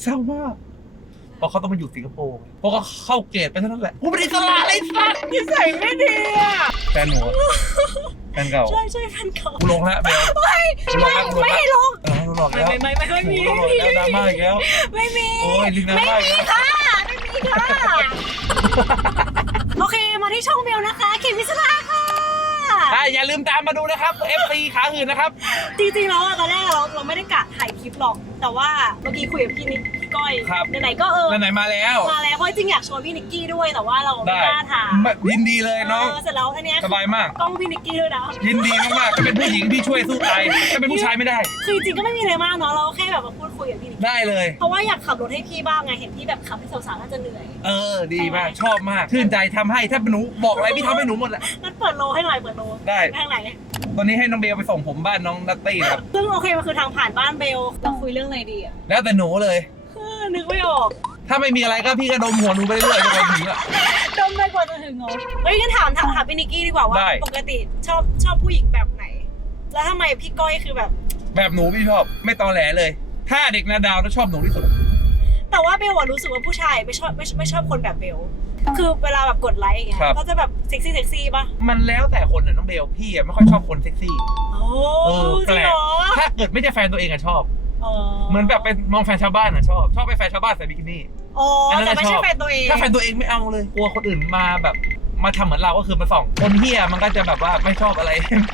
เศร้ามากเพราะเขาต้องมาอยู่สิงคโปร์ไงเพราะเขาเข้าเกตไปเท่านั้นแหละกูไม่ได้สละไอ้สัสนิสัยไม่ดีอะแฟนหนูอะแฟนเก่าใช่ใช่แฟนเก่ากูลงแล้วเบลกูลงแล้วกูลงไม่แล้วให้ลงเออกูหลอกไม่แล้วไม่ไม่ไม่ไม่มีกูหลอกแล้วดราม่าอีกแล้ว ไม่มี โอ้ยลิงดราไม่ม่าอีกมีแล้ว ค่ะ ไม่มีค่ะ โอเค มาที่ช่องเบลนะคะ เขมวิศราค่ะ อะอย่าลืมตามมาดูนะครับ FC ขาหื่นนะครับ จริงๆแล้วอะตอนแรกเราเราไม่ได้กะถ่ายคลิปหรอก แต่ว่าเมื่อกี้คุยกับพี่นิกพี่ก้อยครับ ไหนๆก็เออไหนๆมาแล้ว มาแล้วเพราะจริงๆอยากชวนพี่นิกกี้ด้วยแต่ว่าเราไม่ได้กล้าถ่ายไม่ยินดีเลยน้องเออเสร็จแล้วอันเนี้ยสบายมาก กล้องพี่นิกกี้ด้วยนะยินดีมากๆจะเป็นผู้หญิงที่ช่วยสู้ตายจะเป็นผู้ชายไม่ได้ คือจริงๆก็ไม่มีอะไรมากเนาะเราแค่แบบมาพูดคุยกับพี่นิกกี้ได้เลย เพราะว่าอยากขับรถให้พี่บ้างไงเห็นพี่แบบขับให้สาวๆน่าจะเหนื่อยเออ ดีมาก ชอบมาก ชื่นใจทำให้ ถ้าเป็นหนูบอกอะไรพี่ทำให้หนูหมดแหละ งั้นเปิดโลให้หน่อยเปิดโลได้ ทางไหน ตอนนี้ให้น้องเบลไปส่งผมบ้านน้องนัตตี้ครับ ซึ่งโอเคมันคือทางผ่านบ้านเบลเราคุยเรื่องอะไรดีอะแล้วแต่หนูเลย คือนึกไม่ออกถ้าไม่มีอะไรก็พี่ก็ดมหัวหนูไปเรื่อยๆจนกว่าถึงอะ ดมไปกว่าจะถึงเหรอเฮ้ยงั้นถามถามถามพี่นิกกี้ดีกว่าว่า ได้ ปกติชอบชอบผู้หญิงแบบไหน แล้วทำไมพี่ก้อยคือแบบ แบบหนูพี่ชอบไม่ตอแหลเลย ถ้าเด็กนาดาวจะชอบหนูที่สุด แต่ว่าเบลอะรู้สึกว่าผู้ชายไม่ชอบไม่ไม่ชอบคนแบบเบล คือเวลาแบบกดไลค์อย่างเงี้ยครับ ก็จะแบบเซ็กซี่เซ็กซี่ป่ะมันแล้วแต่คนน่ะน้องเบลพี่อะไม่ค่อยชอบคนเซ็กซี่ โอ้เออจริงเหรอถ้าเกิดไม่ใช่แฟนตัวเองอะชอบอ๋อเหมือนแบบเป็นมองแฟนชาวบ้านอะชอบชอบไปแฟนชาวบ้านใส่บิกินี่ อ๋ออนนั้นแต่น่ะไม่ใช่ชอบ แฟนตัวเองถ้าแฟนตัวเองไม่เอาเลยกลัวคนอื่นมาแบบมาทำเหมือนเราก็คือมาส่องคนเฮียมันก็จะแบบว่าไม่ชอบอะไร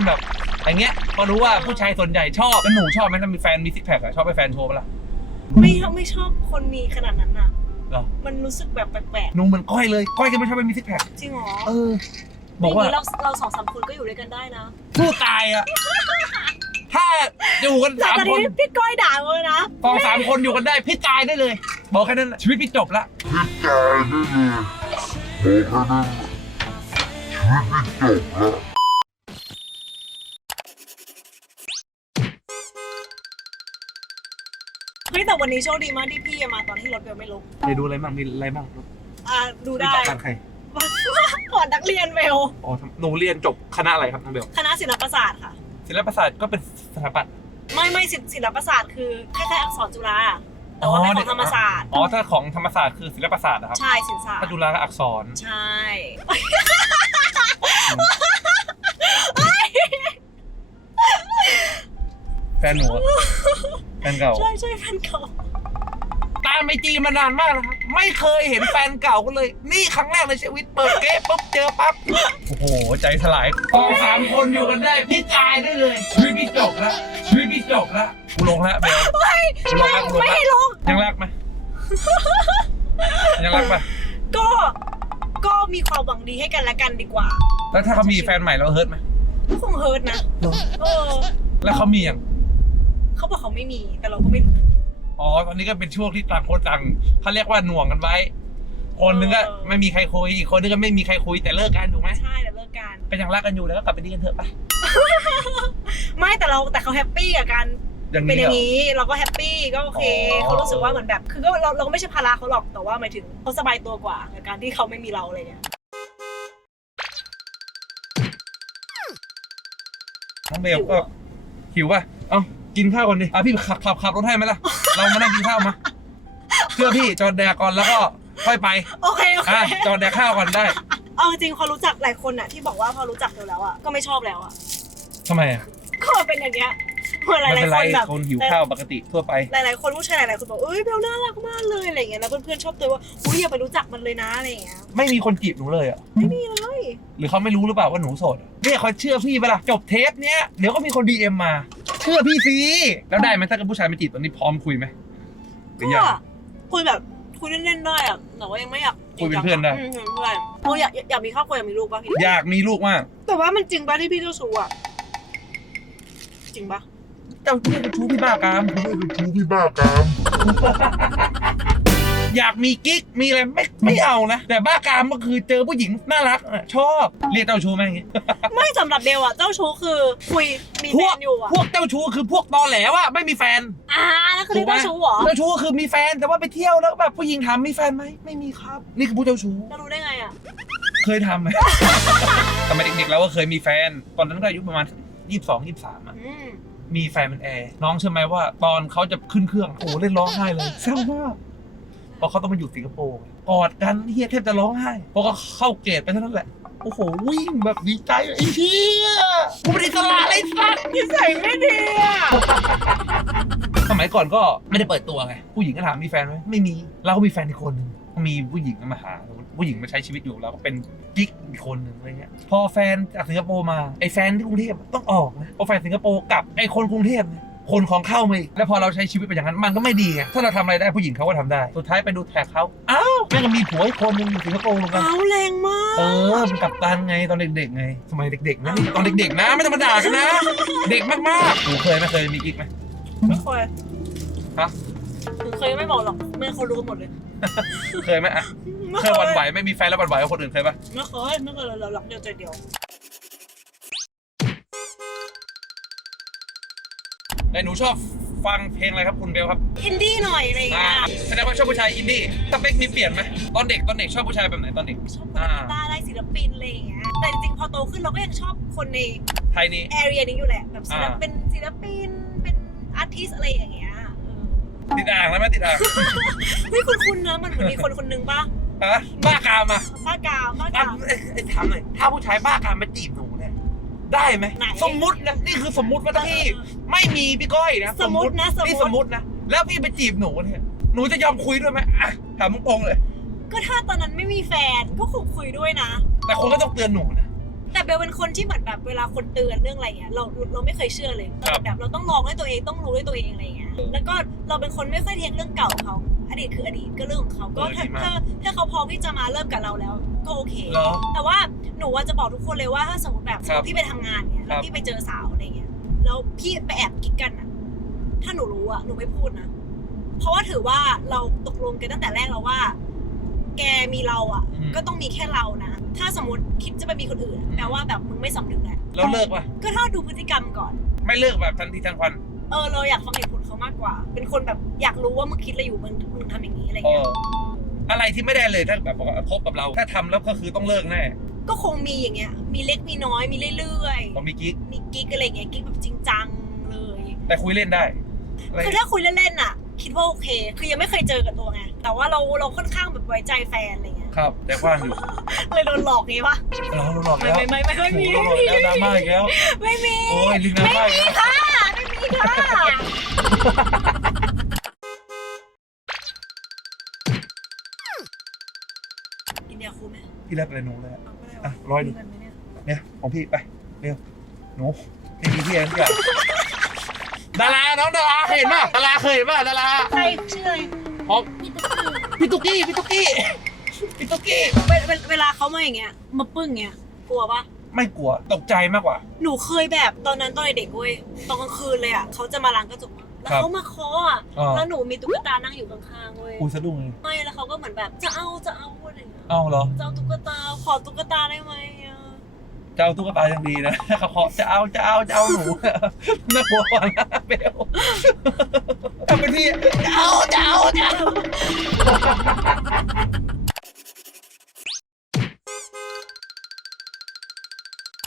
แบบอย่างเงี้ยพอรู้ว่าผู้ชายส่วนใหญ่ชอบแล้วหนูชอบไหมถ้ามีแฟนมีซิกแพคอะชอบไปแฟนโชว์ปะล่ะไม่ไม่ชอบคนมีขนาดนั้นอะ เหรอ มันรู้สึกแบบแปลกหนูเหมือนก้อยเลยก้อยก็ไม่ชอบไปมีซิกแพคๆจริงเหรอเออ บอกว่า ย่งนี้เราเราสองสามคนก็อยู่ด้วยกันได้นะสู้ตายอะถ้าอยู่กันแต่สามตอนคนนี้พี่ก้อยด่าเลยนะสองสามคนอยู่กันได้ พี่ตายได้เลย บอกแค่นั้นแหละชีวิตพี่จบละเฮ้ยแต่วันนี้โชคดีมากที่พี่มาตอนที่รถเบลไม่ลุกไปดูอะไรบ้างมีอะไรบ้างอ่าดูได้รู้จักกันใครก่อนนักเรียนเบลอ๋อหนูเรียนจบคณะอะไรครับน้องเบลคณะศิลปศาสตร์ค่ะ ศิลปศาสตร์ก็เป็นสถาปัตย์ไม่ไม่ศิลศิลปศาสตร์คือคล้ายๆอักษรจุฬาแต่ว่าเป็นของธรรมศาสตร์ อ๋อถ้าของธรรมศาสตร์คือศิลปศาสตร์นะครับ ใช่ศิลปศาสตถ้าร์จุฬาก็อักษร ใช่แฟนหนูอะแฟ นเก่า ใช่ใช่แฟนเก่าตามไอจีมานานมากแล้วครับไม่เคยเห็นแฟนเก่ากันเลย นี่ครั้งแรกในชีวิตเปิดเก๊ปุ๊บเจอปั๊บโอ้โห ใจสลายสองสามคนอยู่กันได้ พี่ตายได้เลยชีวิตพี่จบละชีวิตพี่จบละกูลงแล้วเบลกูลงแล้วกูลงไม่แล้วให้ลง ยังรักไหมยังรักปะก็ ก็มีความหวังดีให้กันและกันดีกว่า แล้วถ้าเขามีแฟนใหม่เราเฮิร์ตไหมก็คงเฮิร์ตนะ เออ แล้วเขามีอย่าง เขาบอกเขาไม่มี แต่เราก็ไม่รู้ อ๋อ ตอนนี้ก็เป็นช่วงที่ต่างคนต่างเขาเรียกว่าหน่วงกันไว้ คนนึงก็เออไม่มีใครคุย อีกคนนึงก็ไม่มีใครคุยแต่เลิกกันถูกไหมใช่แต่เลิกกันก็ยังรักกันอยู่แล้วก็กลับไปดีกันเถอะไปไม่แต่เราแต่เขาแฮปปี้กับการอย่างเป็นนี้อเหรย่างอนี้เราก็แฮปปี้ก็โอเคอ๋อเขารู้สึกว่าเหมือนแบบ คือก็เราเราก็ไม่ใช่ภาระเขาหรอกแต่ว่าหมายถึงเขาสบายตัวกว่ากับการที่เขาไม่มีเราอะไรเงี้ยน้องเบลก็หิวป่ะเอ้า กินข้าวก่อนดิอะพี่ขับขับขับรถให้ไหมล่ะ เรามานั่งกินข้าวมาเชื่อพี่จอดแดกก่อนแล้วก็ค่อยไปโอเคโอเคอะจอดแดกข้าวก่อนได้เอาจริงๆพอรู้จักหลายคนอะที่บอกว่าพอรู้จักเราแล้วอะก็ไม่ชอบแล้วอะทำไมอะก็เป็นอย่างเงี้ยเหมือนหไม่ลายเป็นไรๆคนแบบ คนหิวข้าวปกติทั่วไป หลายๆ คนผู้ชายหลายๆ คนบอกเอ้ยเบลน่ารักมากเลยอะไรเงี้ยแล้วเพื่อนๆ ชอบเตือนว่า อุ้ยอย่าไปรู้จักมันเลยนะอะไรเงี้ย ไม่มีคนจีบหนูเลยอะไม่มีเลย หรือเขาไม่รู้หรือเปล่าว่าหนูโสดอะเนี่ยคอยเชื่อพี่ไปละจบเทปเนี้ยเดี๋ยวก็มีคนดีเอ็มมา เชื่อพี่สิแล้วได้ไหมถ้าเกิดผู้ชายมาจีบตอนนี้พร้อมคุยไหมหรือก็ยังคุยแบบคุยเล่นๆได้อะแต่ว่ายังไม่อยากคุยเป็นเพื่อนได้ มเป็นเพื่อนโอ้ยอยากอยากมีครอบครัวอยากมีลูกป่ะพี่ อยากมีลูกมากแต่ว่ามันจริงป่ะที่พี่เจ้าชู้อะจริงป่ะเจ้าชู้กับชู้พี่บ้ากาม ชูพี่บ้ากาม อยากมีกิ๊กมีอะไรไม่ไม่เอานะ แต่บ้ากามก็คือเจอผู้หญิงน่ารักอะชอบเรียกเจ้าชู้ไหมอย่างงี้ ไม่สำหรับเบลอะเจ้าชู้คือคุยมีพแฟวกนอยู่อะพวกเจ้าชู้คือพวกตอแหลว่าไม่มีแฟนอ่านั่นคือถูกไหมเจ้าชู้เหรอเจ้าชู้ก็คือมีแฟนแต่ว่าไปเที่ยวแล้วแบบผู้หญิงถามมีแฟนไหมไม่มีครับ นี่คือผู้เจ้าชู้จะรู้ได้ไงอะเคยทำไหม สมัยเด็กๆเราก็เคยมีแฟน ตอนนั้นก็อายุประมาณยี่สิบสองยี่สิบสามอะอืม มีแฟนเป็นแอร์ น้องเชื่อไหมว่าตอนเขาจะขึ้นเครื่อง โอ้โหเล่นร้องไห้เลยเศร้ามาก เพราะเขาต้องมาอยู่สิงคโปร์กอดกันเฮียแทบจะร้องไห้เพราะก็เข้าเกตไปเท่านั้นแหละโอ้โหวิ่งแบบดีใจไอ้เฮียกูเป็นอิสระไอ้สัสนิสัยไม่ดีอะสมัยก่อนก็ไม่ได้เปิดตัวไงผู้หญิงก็ถามมีแฟนไหมไม่มีเราก็มีแฟนอีกคนนึงมีผู้หญิงมาหาผู้หญิงมาใช้ชีวิตอยู่เราก็เป็นกิ๊กอีกคนหนึ่งอะไรเงี้ยพอแฟนจากสิงคโปร์มาไอ้แฟนที่กรุงเทพต้องออกนะพอแฟนสิงคโปร์กลับไอ้คนกรุงเทพเนี่ย คนของเข้ามาอีกแล้วพอเราใช้ชีวิตไปอย่างนั้นมันก็ไม่ดีไงถ้าเราทำอะไรได้ผู้หญิงเขาก็ทำได้ สุดท้ายไปดูแท็กเขาอ้าวแม่งก็มีผัวอีกคนหนึงอยู่สิงคโปร์เหมือนกัน เอาแรงมาก เออเป็นกัปตันไงตอนเด็กๆไง สมัยเด็กๆนะนี่ตอนเด็กๆนะไม่ต้องมาด่ากันนะ เด็กมากๆหนูเคยไหมเคยมีกิ๊กไหม ไม่เคยฮะถึงเคยไม่บอกหรอกไม่เขารู้กันหมดเลยเคยไหมอะไม่เคยหวันไหวไม่มีแฟนแล้วหวันไหวกับคนอื่นเคยปะ ไม่เคยไม่เคยเลยเราหลักเดียวใจเดียว ไอ้หนูชอบฟังเพลงอะไรครับคุณเบลครับอินดี้หน่อยอะไรอย่างอ่าเงี้ยแสดงว่าชอบผู้ชายอินดี้สเปคมีเปลี่ยนไหมตอนเด็กตอนเด็กชอบผู้ชายแบบไหนตอนเด็ก ชอบคนกีตาร์ได้ศิลปินอะไรอย่างเงี้ยแต่จริงๆพอโตขึ้นเราก็ยังชอบคนในไทยนี้ แอเรียนี้อยู่แหละแบบศิลอ่าปินศิลปินเป็นอาร์ติสอะไรอย่างเงี้ยเออติดอ่างแล้วไหมติดอ่างเฮ้ยคุณคุณนะมันเหมือนมีคนคนหนึงป่ะฮะบ้ากามอะบ้ากามบ้าอะกามเอ้ยเอ้ยถามหน่อยถ้าผู้ชายบ้ากามมาจีบหนูเนี่ย ได้ไหมไหนสมมุตินะนี่คือสมมุติว่าถ้าพี่เออไม่มีพี่ก้อยนะสมมุตินะสมมุติ นี่สมมุตินะแล้วพี่ไปจีบหนูเนี่ยหนูจะยอมคุยด้วยไหมอะถามตรงๆเลย ก็ถ้าตอนนั้นไม่มีแฟนก็คงคุยด้วยนะ แต่คนก็ต้องเตือนหนูนะ แต่เบลเป็นคนที่เหมือนแบบเวลาคนเตือนเรื่องอะไรเงี้ยเราเราไม่เคยเชื่อเลยครับ แบบเราต้องลองด้วยตัวเองต้องรู้ด้วยตัวเองอะไรเงี้ยแล้วก็เราเป็นคนไม่ค่อยเทคเรื่องเก่าเขาอดีตคืออดีตก็เรื่องของเขาก็ถ้าถ้าถ้าเขาพร้อมที่จะมาเริ่มกับเราแล้ว ก็โอเค เหรอ แต่ว่าหนูว่าจะบอกทุกคนเลยว่าถ้าสมมติแบบครับพี่ไปทำงานเงี้ยแล้ควรับพี่ไปเจอสาวอะไรเงี้ยแล้วพี่ไปแอบกิ๊กกันอะถ้าหนูรู้อะหนูไม่พูดนะ เพราะว่าถือว่าเราตกลงกันตั้งแต่แรกแล้วว่า แกมีเราอะอืมก็ต้องมีแค่เรานะถ้าสมมติคิดจะไปมีคนอื่นอะอืม แปลว่าแบบมึงไม่สำนึกแหละแล้วเลิกป่ะ ก็ถ้าดูพฤติกรรมก่อน ไม่เลิกแบบทันทีทันควันเออเราอยากฟังเหตุผลเขามากกว่า เป็นคนแบบอยากรู้ว่ามึงคิดอะไรอยู่มึงมึงทำอย่างนี้อะไรเอเงี้ยอ อะไรที่ไม่ได้เลยถ้าแบบว่าคบกับเรา ถ้าทำแล้วก็คือต้องเลิกแน่ก็คงมีอย่างเงี้ย มีเล็กมีน้อยมีเรื่อยพอมีกิ๊กๆ มีกิ๊กอะไรเงี้ยกิ๊กแบบจริงจังเลยแต่คุยเล่นได้อะไรคือถ้าคุยเล่นๆอะคิดว่าโอเค คือยังไม่เคยเจอกับตัวไงแต่ว่าเราเราค่อนข้างแบบไว้ใจแฟนอะไรเงี้ยครับ แต่กว้างอยู่เลยโดนหลอกงี้ปะเราเราหลอกไม่แล้วไม่ไม่ไม่ไม่มีโอ้โหเราหลอกแล้วดราม่าอีกแล้ว ไม่มี โอ้ยลิงดราม่าอีกแล้วค่ะไม่มีค่ะ พี่แรกเลยหนูเลยอะเอาก็ได้อะวะร้อยหนึ่งมีเงินไหมเนี่ยเนี่ยของพี่ไปเร็วหนูไม่มีพี่เองทุกอย่างดาราน้องดาราเคยเห็นป่ะดาราเคยเห็นป่ะดาราใครชื่ออะไรอ๋อพี่ตุ๊กกี้พี่ตุ๊กกี้พี่ตุ๊กกี้เวเวเวลาเขามาอย่างเงี้ยมาปึ้งเงี้ยกลัวปะไม่กลัวตกใจมากกว่า หนูเคยแบบตอนนั้นตอนเด็กๆเว้ยตอนกลางคืนเลยอะเขาจะมาล้างกระจก แล้วครับเขามาเคาะอะอ่า แล้วหนูมีตุ๊กตานั่งอยู่ข้างๆเว้ยกูสะดุ้งเลยไม่แล้วเขาก็เหมือนแบบจะเอาจะเอาอะไรอย่างเงี้ยเอ้าเหรอ จะเอาตุ๊กตาขอตุ๊กตาได้ไหมอะจะเอาตุ๊กตายังดีนะ เขาขอจะเอาจะเอาจะเอาหนู น่ากลัวกว่านะเบลถ้าเป็นพี่จะเอาจะเอาจะเอา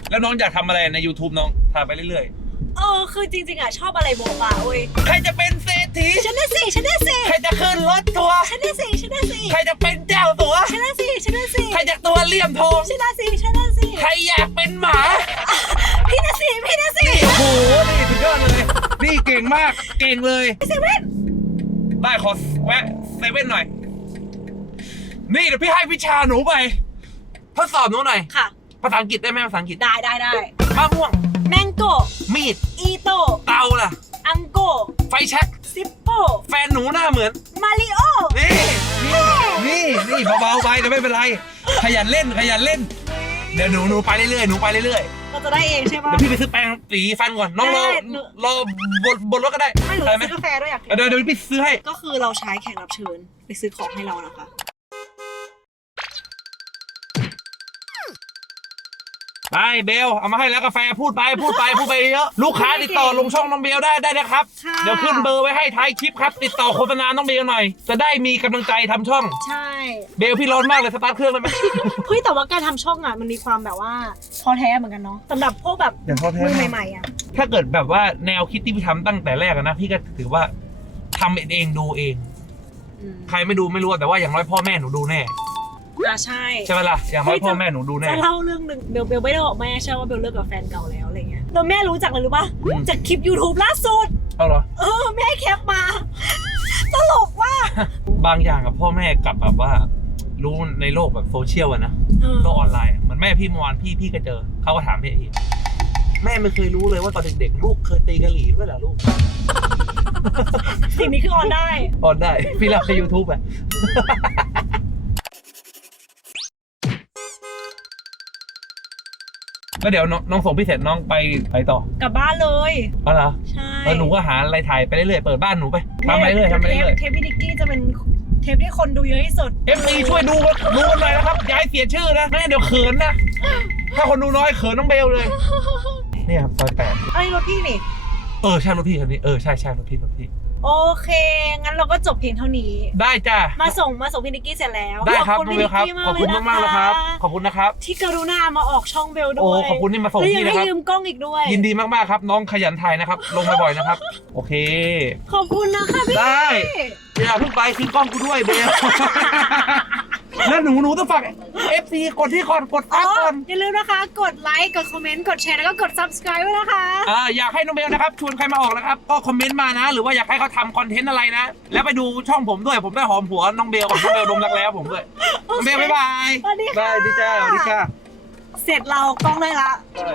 แล้วน้องอยากทำอะไรใน YouTube น้องถ่ายไปเรื่อยเออคือจริงๆอะชอบอะไรโบบาเว้ยๆใครจะเป็นเศรษฐี ฉันได้สิฉันได้สิใครจะขึ้นรถทัวร์ฉันได้สิฉันได้สิใครจะเป็นเจ้าตัว ฉันได้สิฉันได้สิใครจะตัวเลี่ยมทอง ฉันได้สิฉันได้สิใครอยากเป็นหมา พี่ได้สิพี่ได้สิโอ้โห นี่สุดยอดเลย นี่เก่งมาก เก่งเลย เซเว่นได้ขอแวะเซเว่นหน่อย นี่เดี๋ยวพี่ให้วิชาหนูไป ทดสอบหนูหน่อย ค่ะ ภาษาอังกฤษได้ไหมภาษาอังกฤษ ได้ได้ได้มะม่วง แมงโก มีด อีโต เตาล่ะ อังโก ไฟแช็กซิปโป แฟนหนูหน้าเหมือน มาริโอนี่นี่นี่นี่เบาๆไปแต่ไม่เป็นไร ขยันเล่นขยันเล่น เดี๋ยวหนูหนูไปเรื่อยๆหนูไปเรื่อยเราจะได้เองใช่ๆปะ เดี๋ยวพี่ไปซื้อแปรงสีฟันก่อนน้องรอได้หนู รอบนบนรถก็ได้ไม่หนูได้ไหมซื้อกาแฟด้วยอยากเดี๋ยวเดี๋ยวพี่ซื้อให้ ก็คือเราใช้แขกรับเชิญไปซื้อของให้เรานะคะ ไปเบลเอามาให้แล้วกาแฟพูดไปพูดไปพูดไปเยอะลูกค้าติดต่อลงช่องน้องเบลได้ได้นะครับ ค่ะ เดี๋ยวขึ้นเบอร์ไว้ให้ท้ายคลิปครับ ติดต่อโฆษณาน้องเบลหน่อย จะได้มีกำลังใจทำช่อง ใช่ เบลพี่ร้อนมากเลยสตาร์ทเครื่องเลยไหม เฮ้ยแต่ว่าการทำช่องอะมันมีความแบบว่าท้อแท้เหมือนกันเนาะสำหรับพวกแบบอย่าท้อแท้มือนะใหม่ๆอะ ถ้าเกิดแบบว่าแนวคิดที่พี่ทำตั้งแต่แรกอะนะพี่ก็ถือว่าทำเองดูเองอืมใครไม่ดูไม่รู้แต่ว่าอย่างน้อยพ่อแม่หนูดูแน่ อะใช่ใช่ไหมล่ะอย่างน้อยพ่อแม่หนูดูแน่จะเล่าเรื่องหนึ่งเบลเบลไม่ได้บอกแม่ใช่ว่าเบลเลิกกับแฟนเก่าแล้วอะไรเงี้ยแล้วแม่รู้จักเลยรู้ปะอืมจากคลิป YouTube ล่าสุดเอาเหรอเออแม่แคปมา ตลกว่ากบางอย่างกับพ่อแม่กลับแบบว่า รู้ในโลกแบบโซเชียลอะนะเออโลกออนไลน์อะเหมือนแม่พี่เมื่อวานพี่พี่ก็เจอเขาก็ถามพี่อีกแม่ไม่เคยรู้เลยว่าตอนเด็กๆลูกเคยตีกะหรี่ด้วยเหรอลูกสิ่งนี้คือออนได้ ออนได้ พี่เล่าในยูทูบอะ แล้วเดี๋ยวน้องน้องส่งพี่เสร็จน้องไปไปต่อกลับบ้านเลยเอาเหรอใช่เออหนูก็หาอะไรถ่ายไปเรื่อยๆเปิดบ้านหนูไปทำไปเรื่อยทำไปเรื่อยเทปพี่นิกกี้จะเป็นเทปที่คนดูเยอะที่สุดเอฟซีช่วยดูกันดูกันหน่อยนะครับอย่าให้เสียชื่อนะไม่งั้นเดี๋ยวเขินนะ ถ้าคนดูน้อยเขินน้องเบลเลยเนี่ยครับซอยแปดไอ้ยรถพี่นี่ เออใช่รถพี่คันนี้เออใช่ใช่รถพี่รถพี่ โอเค งั้นเราก็จบเพียงเท่านี้ ได้จ้ามาส่งมาส่งพี่นิกกี้เสร็จแล้วได้ครับขอบน้คุองณเบพี่ลครับนิกกี้ขอบคุณเลยมากๆนะครับะขอบคุณนะครับ ที่กรุณามาออกช่องเบลด้โอ้วยขอบคุณที่มาส่งแล้วยัพี่งนะให้ครับยืมกล้องอีกด้วย ยินดีมากๆครับ น้องขยันถ่ายนะครับ ลงบ่อยๆนะครับ โอเค ขอบคุณนะคะพี่ได้อย่าเพิ่งไปคือกล้องกูด้วยเบล แล้วหนูหนูต้องฝาก FC กดที่ก่อนกดอ๋ซัอบก่อนอย่าลืมนะคะ กดไลค์ กดคอมเมนต์ กดแชร์ แล้วก็กด subscribe ด้วยนะคะ อ่าอยากให้น้องเบลนะครับชวนใครมาออกนะครับ ก็คอมเมนต์มานะ หรือว่าอยากให้เขาทำคอนเทนต์อะไรนะ แล้วไปดูช่องผมด้วยผมได้หอมหัวน้องเบลกับน้องเบลดมรักแร้ผมด้วยน้องเบลบ๊ายบายสวัสดีค่ะ บายดีจ้าสวัสดีจ้าเสร็จเรากล้องได้ละ ได้